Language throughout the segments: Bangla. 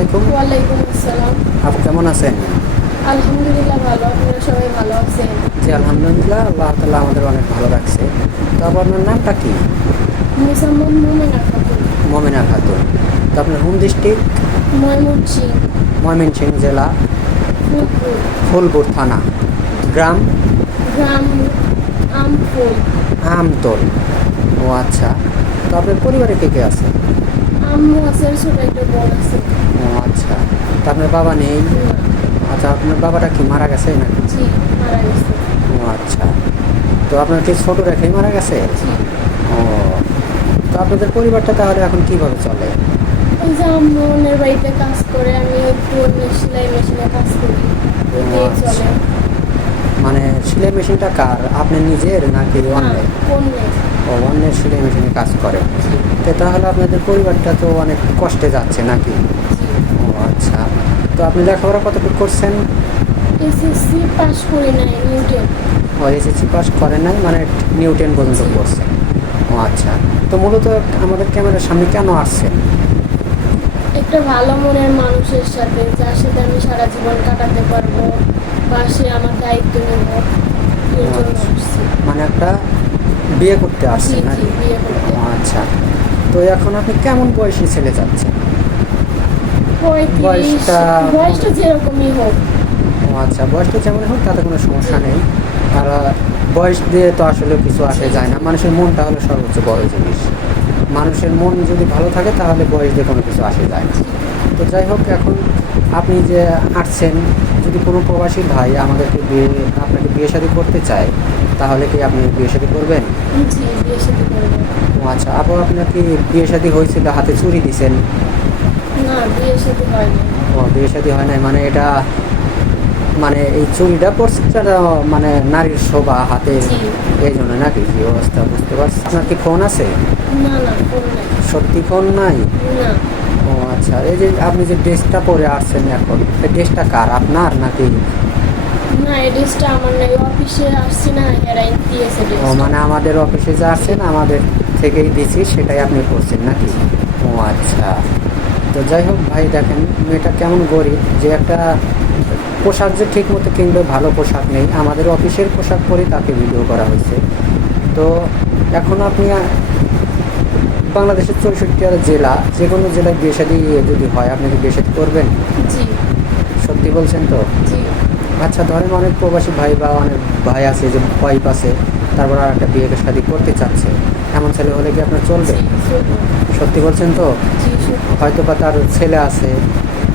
আলাইকুম। ওয়ালাইকুম আসসালাম। আপনি কেমন আছেন? আলহামদুলিল্লাহ ভালো, আপনারা সবাই ভালো আছেন? জি আলহামদুলিল্লাহ, আল্লাহ তাআলা আমাদের অনেক ভালো রাখছে। তো আপনার নামটা কি? মুসাম্মদ মোমেনা খাতুন, মমিনা খাতুন। তো আপনার হোম ডিস্ট্রিক্ট? ময়মনসিংহ, ময়মনসিংহ জেলা, ফুলপুর, ফুলপুর থানা, গ্রাম গ্রাম আমফুল। আমতল। ও আচ্ছা। তো আপনার পরিবারে কে কে আছে? আম্মু আছে, ছোট একটা বোন আছে। ও আচ্ছা। তো আপনার বাবা নেই? না, আচ্ছা, আপনার বাবাটা কি মারা গেছে নাকি? জি মারা গেছে। ও আচ্ছা। তো আপনার কি ছোটো রেখেই মারা গেছে? জি, ও। তো আপনাদের পরিবারটা তাহলে এখন কিভাবে চলে? ওই যে আম্মু অন্যের বাড়িতে কাজ করে, আমি একটু অন্যের সেলাই মেশিনে কাজ করি, ওই দিয়ে আচ্ছা। চলে। মানে সেলাই মেশিনটা কার, আপনি নিজের নাকি না, অন্যের? অন্যের। ও, অন্যের সেলাই মেশিনে কাজ করে। জি, তো তাহলে আপনাদের পরিবারটা তো অনেক কষ্টে যাচ্ছে নাকি? জি। ও আচ্ছা। তো আপনি লেখাপড়া কতটুকু করছেন? এসএসসি পাস করি নাই, নিউটেন। ও, এসএসসি পাস করেন নাই, মানে নিউটেন পর্যন্ত জি। করছেন। ও আচ্ছা। তো মূলত আমাদের ক্যামেরার সামনে কেন আসছেন? একটা ভালো মনের মানুষের সাথে, যার সাথে আমি সারা জীবন কাটাতে পারবো, বা সে আমার দায়িত্ব নেব, এর জন্য আসছি। মানে একটা বিয়ে করতে জি আসছেন জি, নাকি? বিয়ে করতে। ও আচ্ছা। তো এখন আপনি কেমন বয়সী ছেলে চাচ্ছেন? 35, বয়সটা যেরকমই হোক। ও আচ্ছা, বয়সটা যেমন হোক তাতে কোনো সমস্যা নেই। আর বয়স দিয়ে তো আসলে কিছু আসে যায় না, মানুষের মনটা হলো সর্বোচ্চ বড় জিনিস। মানুষের মন যদি ভালো থাকে তাহলে বয়স দিয়ে কোনো কিছু আসে যায় না। তো যাই হোক, এখন আপনি যে আসছেন, যদি কোনো প্রবাসী ভাই আপনাকে বিয়ে শাদী করতে চায়, তাহলে কি আপনি বিয়ে শাদী করবেন? জি, বিয়ের সাথে করবো। ও আচ্ছা। আপনার কি বিয়ে শাদী হয়েছিল, হাতে চুরি দিছেন? না, বিয়ের সাথে হয়নি। ও, বিয়ে শাদী হয় নাই, মানে এটা মানে এই চুরিটা পড়ছে এটা মানে নারীর শোভা হাতে, জি। এই জন্য নাকি? যে অবস্থা বুঝতে পারছি। আপনার কি ফোন আছে? না না, ফোন নাই। সত্যি ফোন নাই? না ও আচ্ছা। এই যে আপনি যে ড্রেসটা পরে আসছেন এখন, এই ড্রেসটা কার, আপনার নাকি? না, এই ড্রেসটা আমার নাই, অফিসে আসছি না, এরাই দিয়েছে ও, ড্রেসটা। মানে আমাদের অফিসে যে আসছেন আমাদের থেকেই দিছি, সেটাই আপনি পরছেন নাকি? ও আচ্ছা। তো যাই হোক ভাই, দেখেন মেয়েটা কেমন গরিব, যে একটা পোশাক যে ঠিক মতো কিনবে, ভালো পোশাক নেই, আমাদের অফিসের পোশাক পরেই তাকে ভিডিও করা হয়েছে। তো এখন আপনি বাংলাদেশের 64টা জেলা, যে কোনো জেলায় বিয়ে শাদী যদি হয়, আপনি কি বিয়ে শাদী করবেন? জি সত্যি বলছেন তো? জি। আচ্ছা, ধরেন অনেক প্রবাসী ভাই বা অনেক ভাই আছে যে ওয়াইফ আছে, তারপর আর একটা বিয়ে শাদী করতে চাচ্ছে, এমন ছেলে হলে কি আপনার চলবে? জি, শুনবো। সত্যি বলছেন তো? জি, শুনবো। হয়তো বা তার ছেলে আছে।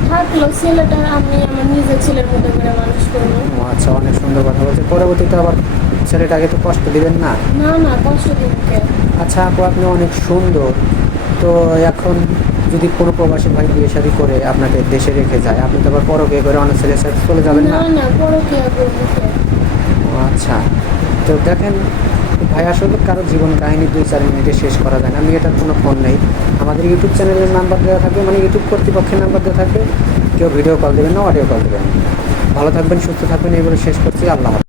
থাকলো ছেলেটা, আমি আমার নিজের ছেলের মতো করে মানুষ করবো। ও আচ্ছা, অনেক সুন্দর কথা বলছে। পরবর্তীতে আবার ছেলেটাকে তো কষ্ট দিবেন না। না না, কষ্ট দিনকে। আচ্ছা আপু, আপনি অনেক সুন্দর। তো এখন যদি কোনো প্রবাসী ভাই বিয়ে শাদী করে আপনাকে দেশে রেখে যায়, আপনি তো আবার পরকে করে অনেক ছেলের সাথে চলে যাবেন না না? না, বড় কে করবো কে? ও আচ্ছা। তো দেখেন ভাই, আসলে কারো জীবন কাহিনী 2-4 মিনিটে শেষ করা যায় না। আমি এটার কোনো ফোন নেই, আমাদের ইউটিউব চ্যানেলের নাম্বার দেওয়া থাকবে, মানে ইউটিউব কর্তৃপক্ষের নাম্বার দেওয়া থাকবে। কেউ ভিডিও কল দেবেন না, অডিও কল দেবেন। ভালো থাকবেন, সুস্থ থাকবেন, এই বলে শেষ করছি। আল্লাহ হাফেজ।